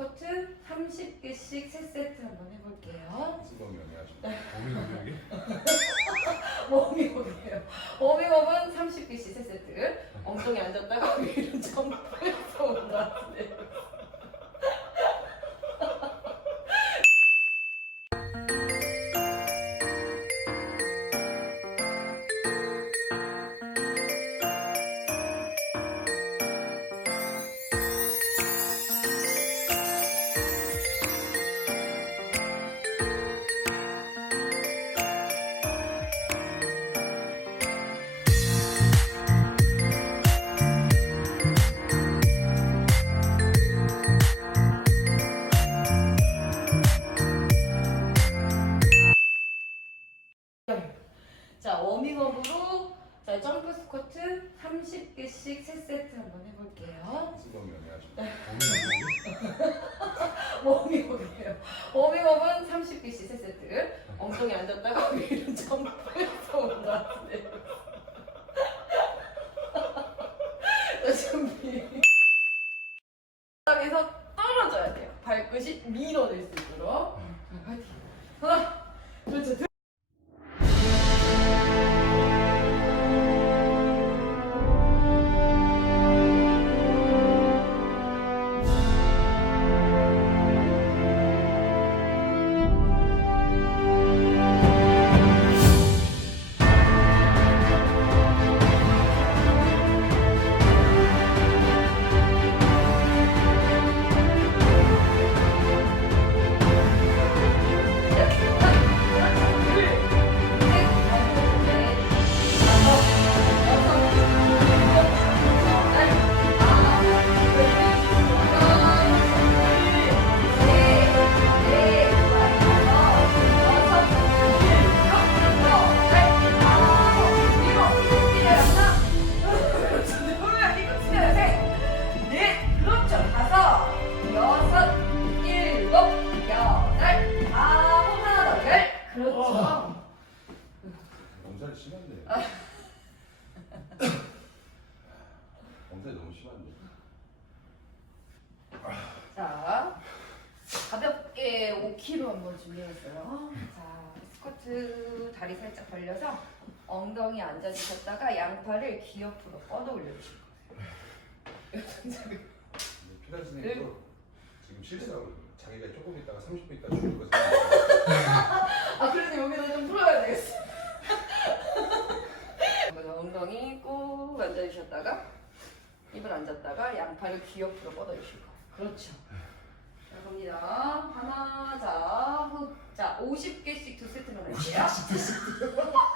스쿼트 30개씩 3세트 한번 해볼게요. 수범이 몸이 나요 이게? 워밍업이에요. 워밍업은 30개씩 3세트. 엉덩이 앉았다가 위로 점프 30개씩 3세트 한번 해볼게요. 수범이 아주 몸이 이게? 워밍업이에요. 워밍업은 너무 심한데. 자, 가볍게 5kg 한번 준비했어요. 자, 스쿼트 다리 살짝 벌려서 엉덩이 앉아주셨다가 양팔을 귀 옆으로 뻗어 올려주실 거예요. 피라스님도 지금 실수하고 자기가 조금 있다가 30분 있다 죽을 거 생각해. 아, 그래서 여기다 좀 풀어야 되겠어. 먼저 엉덩이 꾹 앉아주셨다가 입을 앉았다가 양팔을 귀 옆으로 뻗어 주실 거예요. 그렇죠. 자, 갑니다. 하나, 자, 후. 자, 50개씩 두 세트만 할게요.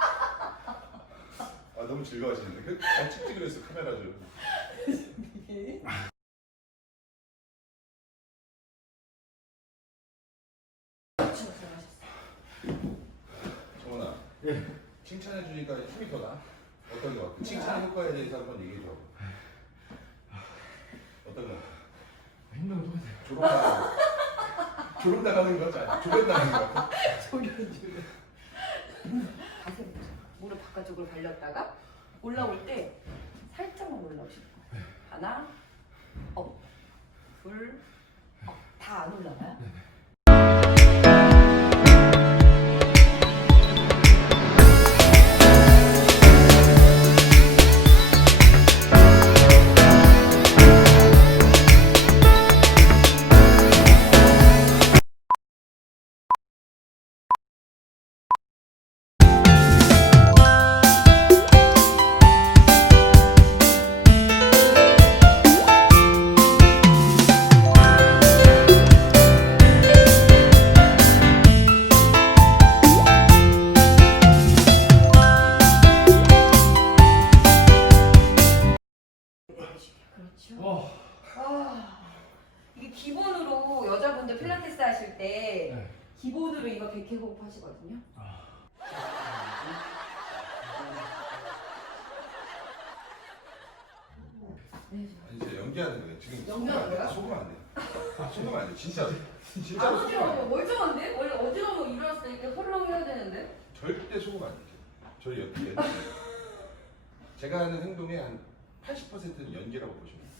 아 너무 즐거워하시는데. 그, 잘 찍찍을 했어 카메라 좀. 그렇죠. 잘하셨어요. 정원아. 예. 칭찬해 주니까 힘이 더 나. 어떤 게 같아? 칭찬 효과에 대해서 한번 얘기해 줘. 어떤 거? 힘든 거 똑같아요. 졸업 나가는 졸업 나가는 거 같지 않아? 졸업 나가는 거 같아? 자세 보자. 무릎 바깥쪽으로 벌렸다가 올라올 때 살짝만 올라오실 거예요. 하나, 업, 둘, 업. 다 안 올라가요? 필라테스 하실 때 네. 기본으로 이거 100회 호흡 하시거든요. 네, 좋아요. 이제 연기하는 거예요. 지금 연기하는 거야? 속으면 안 돼. 속으면 안 돼. 진짜. 안 진짜로 속으면 안 어지러워. 멀쩡한데? 원래 일어났을 때 이렇게 헐렁 해야 되는데. 돼. 절대 속으면 안 돼. 저희 연기. 제가 하는 행동의 한 80%는 연기라고 보시면 돼요.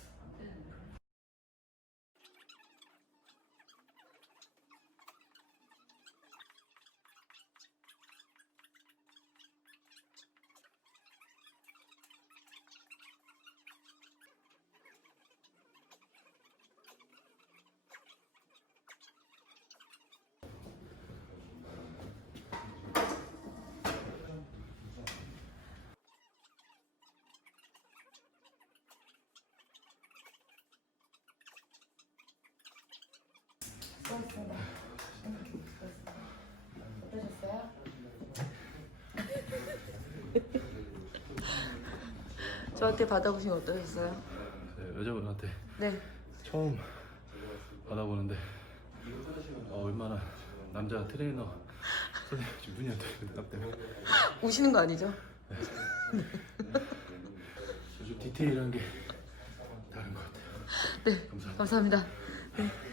수고하셨습니다. 어떠셨어요? 저한테 받아보신 거 어떠셨어요? 네, 여자분한테 네. 처음 받아보는데 어, 얼마나 남자 트레이너 선생님 안 떠요 땀 때문에 우시는 거 아니죠? 좀 디테일한 게 다른 것 같아요 네. 감사합니다 감사합니다. 네.